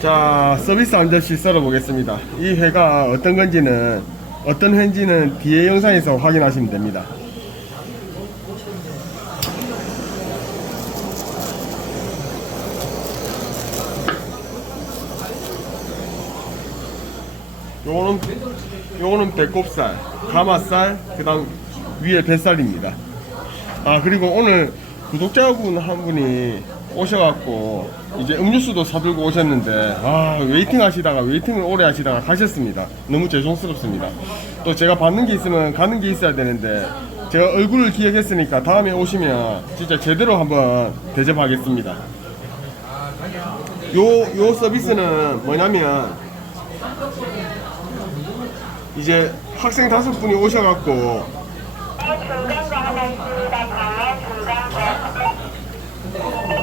자, 서비스 한 접시 썰어 보겠습니다. 이 회가 어떤 건지는, 어떤 회인지는 뒤에 영상에서 확인하시면 됩니다. 요거는, 요거는 배꼽살, 가마살, 그 다음 위에 뱃살입니다. 아, 그리고 오늘 구독자분 한 분이 오셔갖고, 이제 음료수도 사들고 오셨는데, 아, 웨이팅 하시다가, 웨이팅을 오래 하시다가 가셨습니다. 너무 죄송스럽습니다. 또 제가 받는 게 있으면 가는 게 있어야 되는데, 제가 얼굴을 기억했으니까 다음에 오시면 진짜 제대로 한번 대접하겠습니다. 요, 요 서비스는 뭐냐면, 이제 학생 다섯 분이 오셔갖고, 하나 있습니다. 방어 중간고.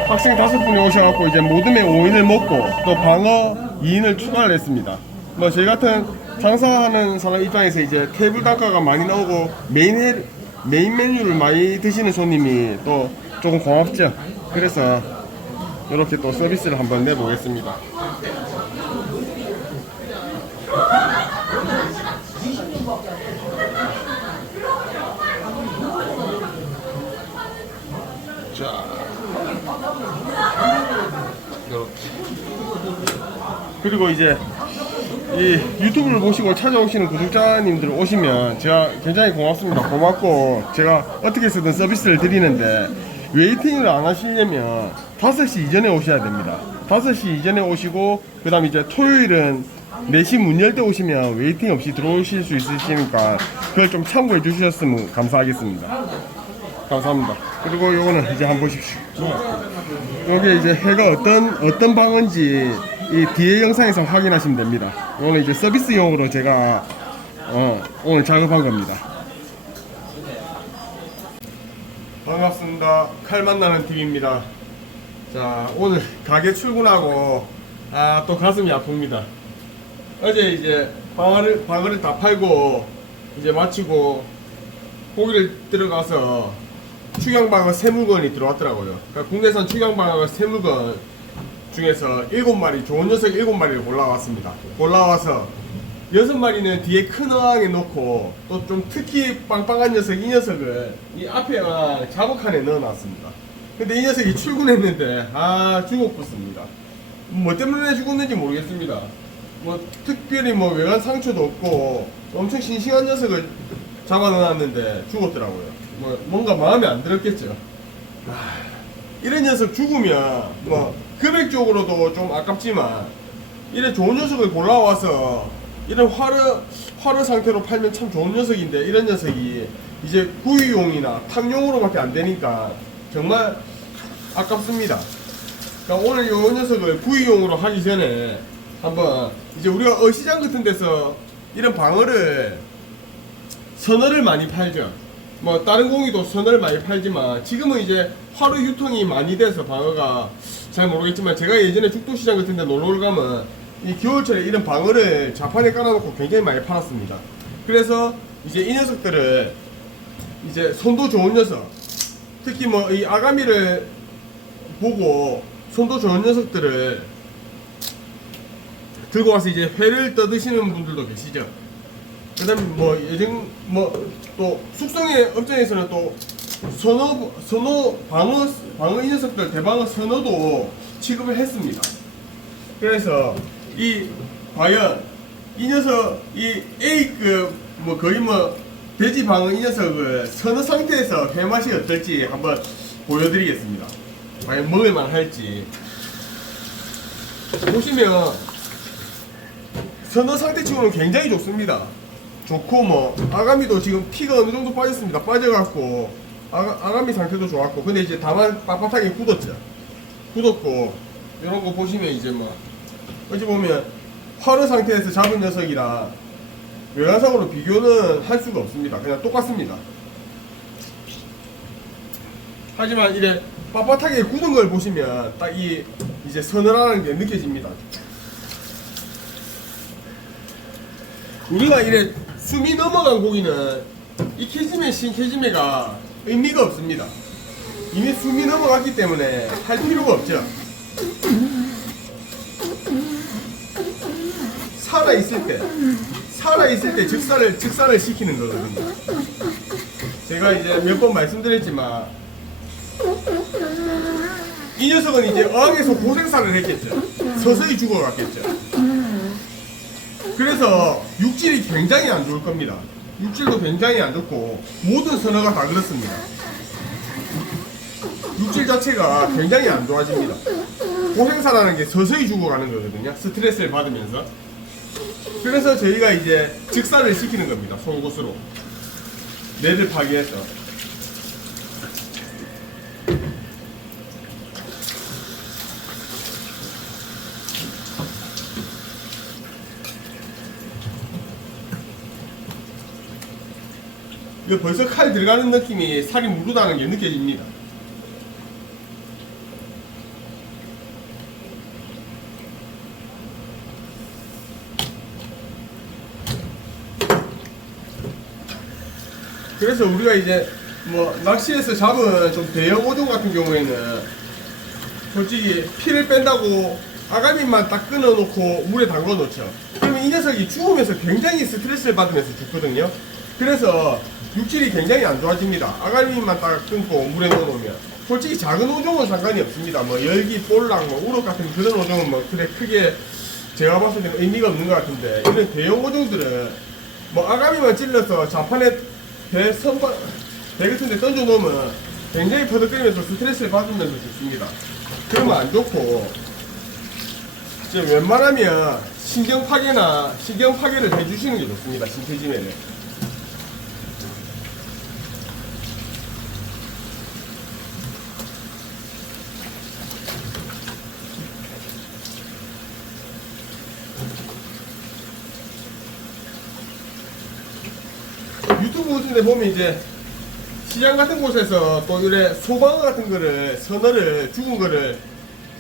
학생 다섯 분이 오셔갖고 이제 모듬에 5인을 먹고 또 방어 2인을 추가를 했습니다. 뭐 저희 같은 장사하는 사람 입장에서 이제 테이블 단가가 많이 나오고 메인 해, 메인 메뉴를 많이 드시는 손님이 또 조금 고맙죠. 그래서 이렇게 또 서비스를 한번 내보겠습니다. 자. 이렇게. 그리고 이제 이 유튜브를 보시고 찾아오시는 구독자님들 오시면 제가 굉장히 고맙습니다. 고맙고 제가 어떻게 해서든 서비스를 드리는데 웨이팅을 안 하시려면 5시 이전에 오셔야 됩니다. 5시 이전에 오시고 그 다음 이제 토요일은 4시 문 열 때 오시면 웨이팅 없이 들어오실 수 있으시니까 그걸 좀 참고해 주셨으면 감사하겠습니다. 감사합니다. 그리고 요거는 이제 한번 보십시오. 요게 이제 해가 어떤 어떤 방인지 이 뒤에 영상에서 확인하시면 됩니다. 요거는 이제 서비스용으로 제가 어, 오늘 작업한 겁니다. 반갑습니다. 칼 만나는 팀입니다. 자 오늘 가게 출근하고 아 또 가슴이 아픕니다. 어제 이제 방어를 방어를 다 팔고 이제 마치고 고기를 들어가서 축양방어 세 물건이 들어왔더라고요. 그러니까 국내산 축양방어 세 물건 중에서 일곱 마리 좋은 녀석 일곱 마리를 골라왔습니다. 골라와서 여섯 마리는 뒤에 큰 어항에 놓고 또 좀 특히 빵빵한 녀석 이 녀석을 이 앞에 어항 자복칸에 넣어놨습니다. 근데 이 녀석이 출근했는데 아 죽었습니다. 뭐 때문에 죽었는지 모르겠습니다. 뭐 특별히 뭐 외관 상처도 없고 엄청 싱싱한 녀석을 잡아 넣어놨는데 죽었더라고요. 뭐 뭔가 마음에 안 들었겠죠. 아, 이런 녀석 죽으면 뭐 금액적으로도 좀 아깝지만 이런 좋은 녀석을 골라와서 이런 화르 화르 상태로 팔면 참 좋은 녀석인데 이런 녀석이 이제 구이용이나 탕용으로밖에 안 되니까 정말 아깝습니다. 그러니까 오늘 요 녀석을 구이용으로 하기 전에 한번 이제 우리가 어시장 같은 데서 이런 방어를 선어를 많이 팔죠. 뭐 다른 공이도 선어를 많이 팔지만 지금은 이제 화로 유통이 많이 돼서 방어가 잘 모르겠지만 제가 예전에 죽도시장 같은 데 놀러 가면 이 겨울철에 이런 방어를 자판에 깔아놓고 굉장히 많이 팔았습니다. 그래서 이제 이 녀석들을 이제 손도 좋은 녀석 특히 뭐 이 아가미를 보고 손도 좋은 녀석들을 들고 와서 이제 회를 떠드시는 분들도 계시죠. 그다음에 뭐 예전 뭐 또 숙성의 업장에서는 또 선어 선어 방어 방어 이 녀석들 대방어 선어도 취급을 했습니다. 그래서 이 과연 이 녀석 이 A급 뭐 거의 뭐 돼지 방어 이 녀석을 선어 상태에서 회 맛이 어떨지 한번 보여드리겠습니다. 과연 먹을만 할지 보시면 선어 상태 치고는 굉장히 좋습니다. 좋고 뭐 아가미도 지금 피가 어느 정도 빠졌습니다. 빠져갖고 아가, 아가미 상태도 좋았고 근데 이제 다만 빳빳하게 굳었죠. 굳었고 이런 거 보시면 이제 뭐 어찌 보면 화르 상태에서 잡은 녀석이라 외관상으로 비교는 할 수가 없습니다. 그냥 똑같습니다. 하지만 이래 빳빳하게 굳은 걸 보시면 딱 이 이제 서늘하는 게 느껴집니다. 우리가 이래 숨이 넘어간 고기는 이 캐지메 신캐지메가 의미가 없습니다. 이미 숨이 넘어갔기 때문에 할 필요가 없죠. 살아 있을 때 살아 있을 때 즉사를 즉사를 시키는 거거든요. 제가 이제 몇 번 말씀드렸지만 이 녀석은 이제 어항에서 고생사를 했겠죠. 서서히 죽어갔겠죠. 그래서 육질이 굉장히 안 좋을 겁니다. 육질도 굉장히 안 좋고 모든 선어가 다 그렇습니다. 육질 자체가 굉장히 안 좋아집니다. 고생사라는 게 서서히 죽어가는 거거든요. 스트레스를 받으면서. 그래서 저희가 이제 즉사를 시키는 겁니다. 송곳으로. 뇌를 파괴해서. 이거 벌써 칼 들어가는 느낌이 살이 무르다는 게 느껴집니다. 그래서 우리가 이제 뭐 낚시에서 잡은 좀 대형 오종 같은 경우에는 솔직히 피를 뺀다고 아가미만 딱 끊어놓고 물에 담궈 놓죠. 그러면 이 녀석이 죽으면서 굉장히 스트레스를 받으면서 죽거든요. 그래서 육질이 굉장히 안 좋아집니다. 아가미만 딱 끊고 물에 넣어놓으면. 솔직히 작은 오종은 상관이 없습니다. 뭐 열기, 볼락, 뭐 우럭 같은 그런 오종은 뭐 그래 크게 제가 봤을 때는 의미가 없는 것 같은데 이런 대형 오종들은 뭐 아가미만 찔러서 자판에 배 선반 배 같은 데 던져 놓으면 굉장히 퍼득거리면서 스트레스를 받으면서 죽습니다. 그러면 안 좋고 이제 웬만하면 신경 파괴나 신경 파괴를 해주시는 게 좋습니다. 신태짐에는. 유튜브 같은 데 보면 이제 시장 같은 곳에서 또 이래 소방어 같은 거를 선어를 죽은 거를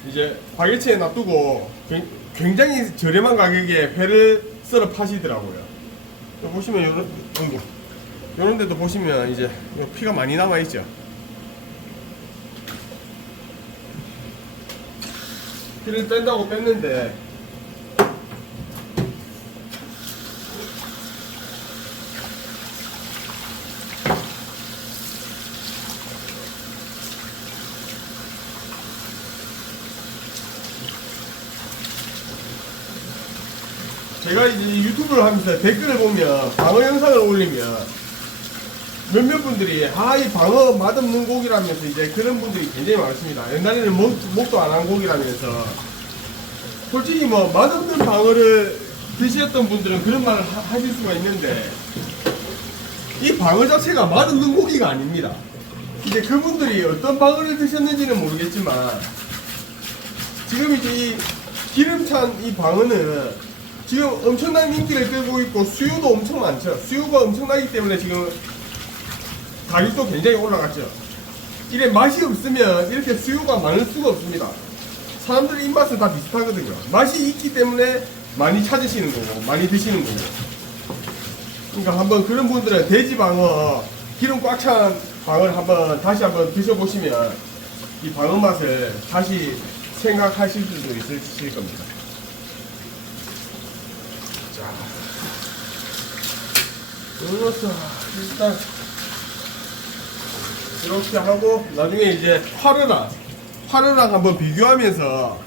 이제 바게트에 놔두고 굉- 굉장히 저렴한 가격에 회를 썰어 파시더라고요. 또 보시면 요런 어이구, 요런 데도 보시면 이제 요 피가 많이 남아 있죠. 피를 뺀다고 뺐는데 제가 이제 유튜브를 하면서 댓글을 보면 방어 영상을 올리면 몇몇 분들이 아 이 방어 맛없는 고기라면서 이제 그런 분들이 굉장히 많습니다. 옛날에는 목, 목도 안 한 고기라면서 솔직히 뭐 맛없는 방어를 드셨던 분들은 그런 말을 하, 하실 수가 있는데 이 방어 자체가 맛없는 고기가 아닙니다. 이제 그분들이 어떤 방어를 드셨는지는 모르겠지만 지금 이제 이 기름찬 이 방어는 지금 엄청난 인기를 끌고 있고 수요도 엄청 많죠. 수요가 엄청나기 때문에 지금 가격도 굉장히 올라갔죠. 이래 맛이 없으면 이렇게 수요가 많을 수가 없습니다. 사람들 입맛은 다 비슷하거든요. 맛이 있기 때문에 많이 찾으시는 거고, 많이 드시는 거고. 그러니까 한번 그런 분들은 돼지 방어, 기름 꽉 찬 방어를 한번 다시 한번 드셔보시면 이 방어 맛을 다시 생각하실 수도 있으실 겁니다. 자, 이것도 일단 이렇게 하고 나중에 이제 화르랑 화르랑 한번 비교하면서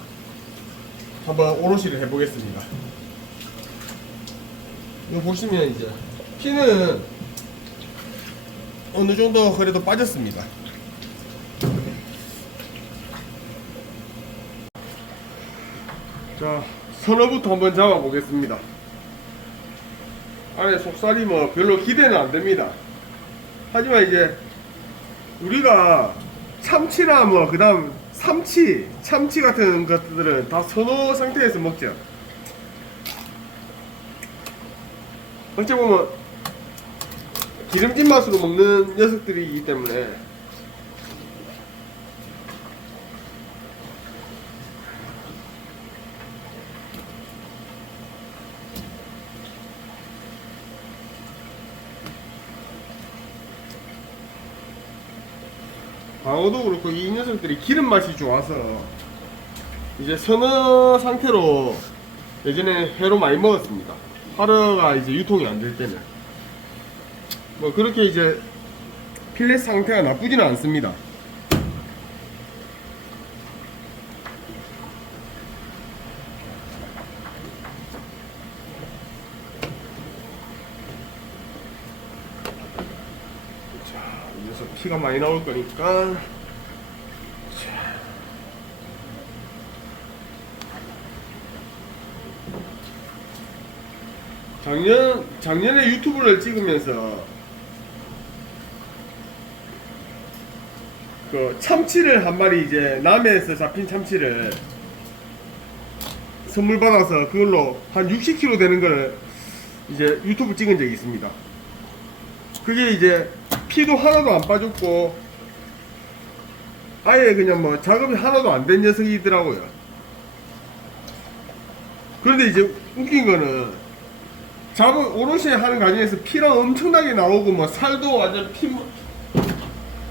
한번 오롯이를 해보겠습니다. 이거 보시면 이제 피는 어느 정도 그래도 빠졌습니다. 자, 선어부터 한번 잡아보겠습니다. 안에 속살이 뭐 별로 기대는 안 됩니다. 하지만 이제 우리가 참치나 뭐 그다음 삼치, 참치 같은 것들은 다 선호 상태에서 먹죠. 어찌 보면 기름진 맛으로 먹는 녀석들이기 때문에 방어도 그렇고 이 녀석들이 기름 맛이 좋아서 이제 선어 상태로 예전에 회로 많이 먹었습니다. 화로가 이제 유통이 안 될 때는 뭐 그렇게 이제 필렛 상태가 나쁘지는 않습니다. 자, 여기서 피가 많이 나올 거니까 작년 작년에 유튜브를 찍으면서 그 참치를 한 마리 이제 남해에서 잡힌 참치를 선물 받아서 그걸로 한 60kg 되는 걸 이제 유튜브 찍은 적이 있습니다. 그게 이제 피도 하나도 안 빠졌고 아예 그냥 뭐 작업이 하나도 안 된 녀석이더라고요. 그런데 이제 웃긴 거는 잡은 오롯이 하는 과정에서 피가 엄청나게 나오고 뭐 살도 완전 피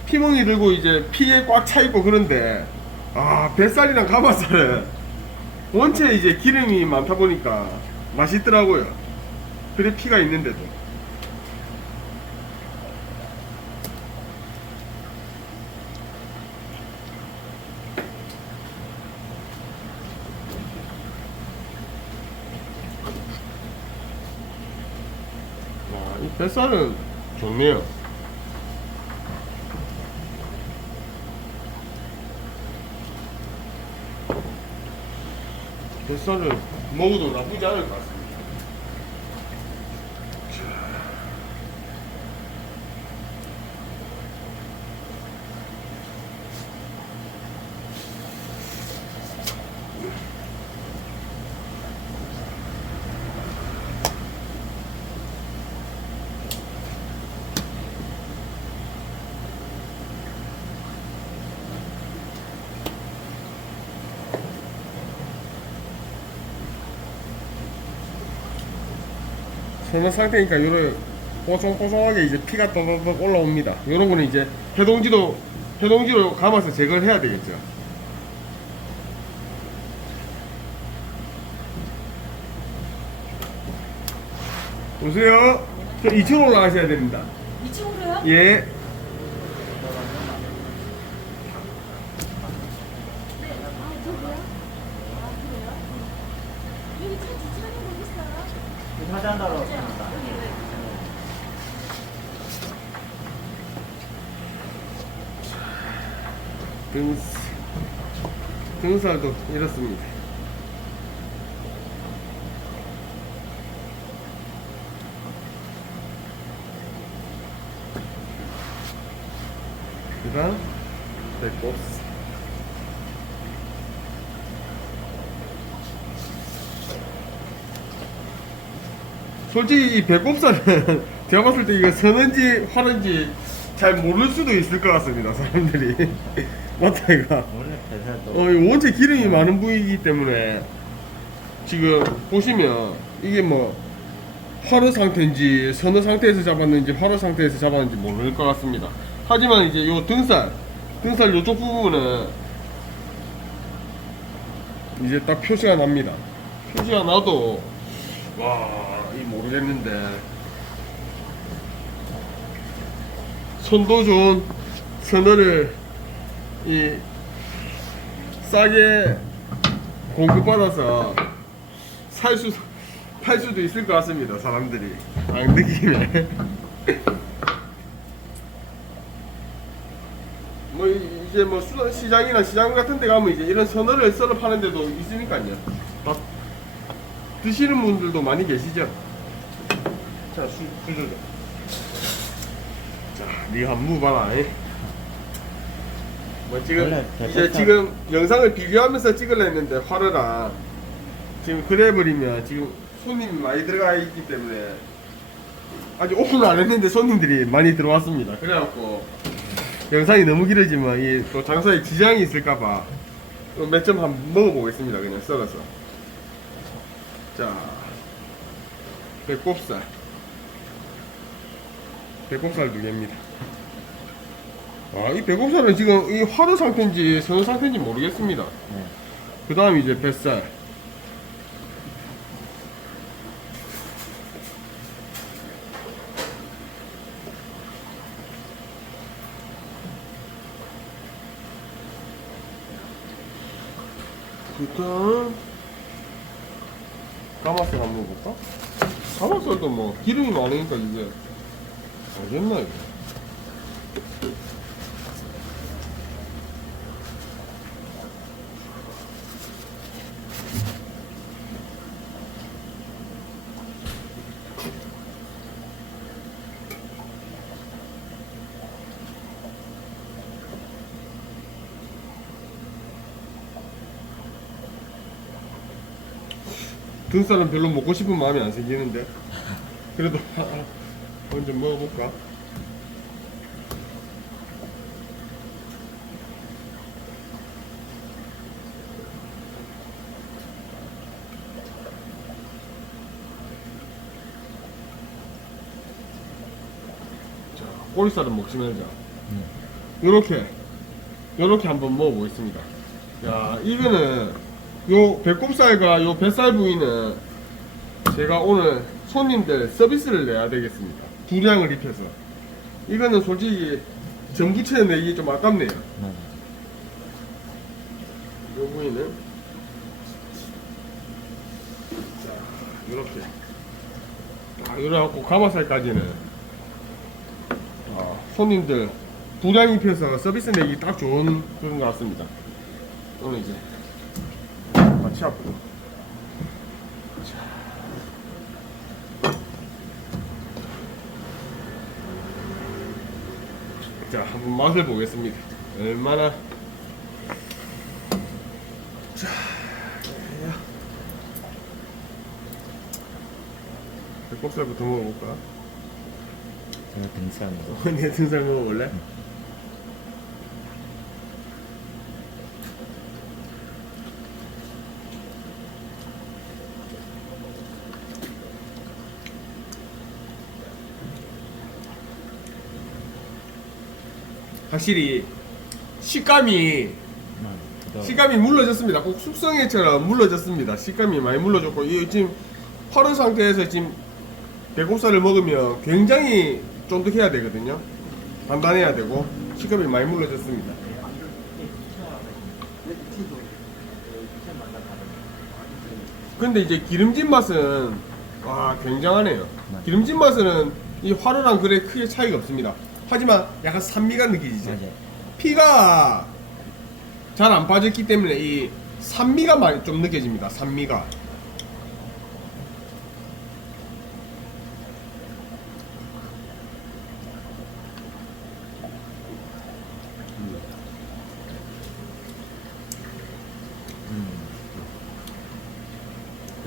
피멍이 들고 이제 피에 꽉 차 있고 그런데 아 뱃살이랑 가마살은 원체 이제 기름이 많다 보니까 맛있더라고요. 그래 피가 있는데도. 뱃살은 좋네요. 뱃살은 먹어도 나쁘지 않을 것 같습니다. 선어 상태니까 요런 뽀송뽀송하게 이제 피가 떠덕 올라옵니다. 요런 거는 이제 해동지도 해동지로 감아서 제거를 해야 되겠죠. 오세요. 저 2층 올라가셔야 됩니다. 2층으로요? 예. 아, 저기요? 아, 그래요? 여기 차 주차하는 거 있어요? 여기, 여기. 등, 등살도 이렇습니다. 그 다음, 배꼽. 솔직히 이 배꼽살은 제가 봤을 때 이거 서는지 화는지 잘 모를 수도 있을 것 같습니다 사람들이 맞다 이거 원래 배살도 어, 이 원체 기름이 많은 부위이기 때문에 지금 보시면 이게 뭐 화로 상태인지 선어 상태에서 잡았는지 화로 상태에서 잡았는지 모를 것 같습니다. 하지만 이제 요 등살, 등살 요쪽 부분은 이제 딱 표시가 납니다. 표시가 나도 와, 이 모르겠는데 손도 좋은 선어를 이 싸게 공급받아서 살 수, 팔 수도 있을 것 같습니다. 사람들이 안 느낌에. 뭐 이- 이제 뭐 수, 시장이나 시장 같은 데 가면 이제 이런 선어를 썰어 파는 데도 있으니까요. 다 드시는 분들도 많이 계시죠. 자, 수, 수저죠. 자, 니가 한무 봐라. 이. 뭐 지금 원래 이제 대포살- 지금 영상을 비교하면서 찍으려 했는데 화르랑 지금 그래버리면 지금 손님이 많이 들어가 있기 때문에 아직 오픈을 안 했는데 손님들이 많이 들어왔습니다. 그래갖고 영상이 너무 길어지면 이 또 장사에 지장이 있을까봐 몇 점 한번 먹어보겠습니다. 그냥 썰어서 자 배꼽살 배꼽살 두 개입니다. 아, 이 배꼽살은 지금 이 화루 상태인지 서는 상태인지 모르겠습니다. 네. 그 다음 이제 뱃살. 일단 까마살 한번 볼까? 까마살도 뭐 기름이 많으니까 이제 알겠나 이거. 등살은 별로 먹고 싶은 마음이 안 생기는데? 그래도 먼저 먹어볼까? 자, 꼬리살은 먹지 말자. 요렇게, 요렇게 한번 먹어보겠습니다. 야, 이거는, 요 배꼽살과 요 뱃살 부위는 제가 오늘 손님들 서비스를 내야 되겠습니다. 분량을 입혀서. 이거는 솔직히 전부채 내기 좀 아깝네요. 맞아. 요 부위는. 자, 요렇게. 자, 요래갖고 가마살까지는. 아, 손님들 분량 입혀서 서비스 내기 딱 좋은 그런 것 같습니다. 오늘 이제 같이 앞으로. 자, 한번 맛을 보겠습니다. 얼마나. 자, 야. 배꼽살부터 먹어볼까? 제가 등산 거. 내 등살 먹어볼래? 확실히 식감이. 식감이 물러졌습니다. 꼭 숙성회처럼 물러졌습니다. 식감이 많이 물러졌고 이 지금 파른 상태에서 지금 배꼽살을 먹으면 굉장히 쫀득해야 되거든요. 단단해야 되고 식감이 많이 물러졌습니다. 근데 이제 기름진 맛은 와 굉장하네요. 기름진 맛은 이 화로랑 그래 크게 차이가 없습니다. 하지만 약간 산미가 느껴지죠. 맞아. 피가 잘 안 빠졌기 때문에 이 산미가 많이 좀 느껴집니다. 산미가.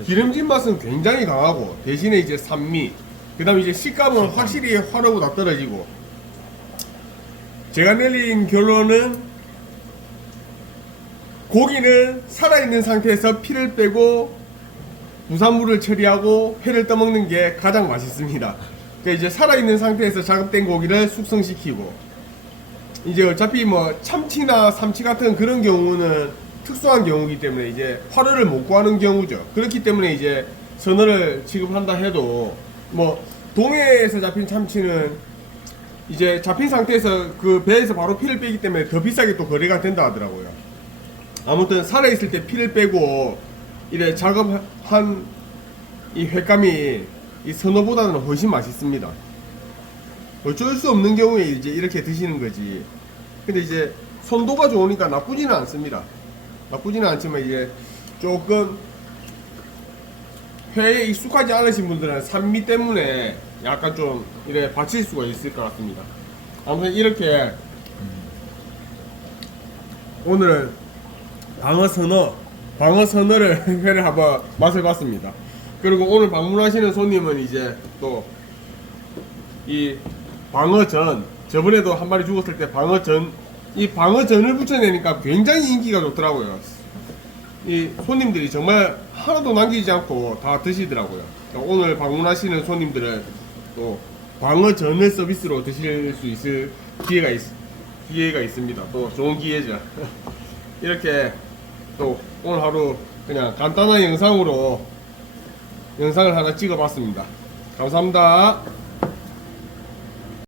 기름진 맛은 굉장히 강하고 대신에 이제 산미 그다음에 이제 식감은 확실히 화로보다 떨어지고 제가 내린 결론은 고기는 살아있는 상태에서 피를 빼고 부산물을 처리하고 회를 떠먹는 게 가장 맛있습니다. 그러니까 이제 살아있는 상태에서 작업된 고기를 숙성시키고 이제 어차피 뭐 참치나 삼치 같은 그런 경우는 특수한 경우이기 때문에 이제 화로를 못 구하는 경우죠. 그렇기 때문에 이제 선어를 취급한다 해도 뭐 동해에서 잡힌 참치는 이제 잡힌 상태에서 그 배에서 바로 피를 빼기 때문에 더 비싸게 또 거래가 된다 하더라고요. 아무튼 살아 있을 때 피를 빼고 이래 작업한 이 횟감이 이 선어보다는 훨씬 맛있습니다. 어쩔 수 없는 경우에 이제 이렇게 드시는 거지. 근데 이제 손도가 좋으니까 나쁘지는 않습니다. 나쁘지는 않지만 이제 조금 회에 익숙하지 않으신 분들은 산미 때문에 약간 좀 이래 받칠 수가 있을 것 같습니다. 아무튼 이렇게 오늘은 방어 선어, 방어 선어를 회를 한번 맛을 봤습니다. 그리고 오늘 방문하시는 손님은 이제 또 이 방어전 저번에도 한 마리 죽었을 때 방어전 이 방어전을 붙여내니까 굉장히 인기가 좋더라고요. 이 손님들이 정말 하나도 남기지 않고 다 드시더라고요. 오늘 방문하시는 손님들은 또 방어전을 서비스로 드실 수 있을 기회가 있, 기회가 있습니다. 또 좋은 기회죠. 이렇게 또 오늘 하루 그냥 간단한 영상으로 영상을 하나 찍어봤습니다. 감사합니다.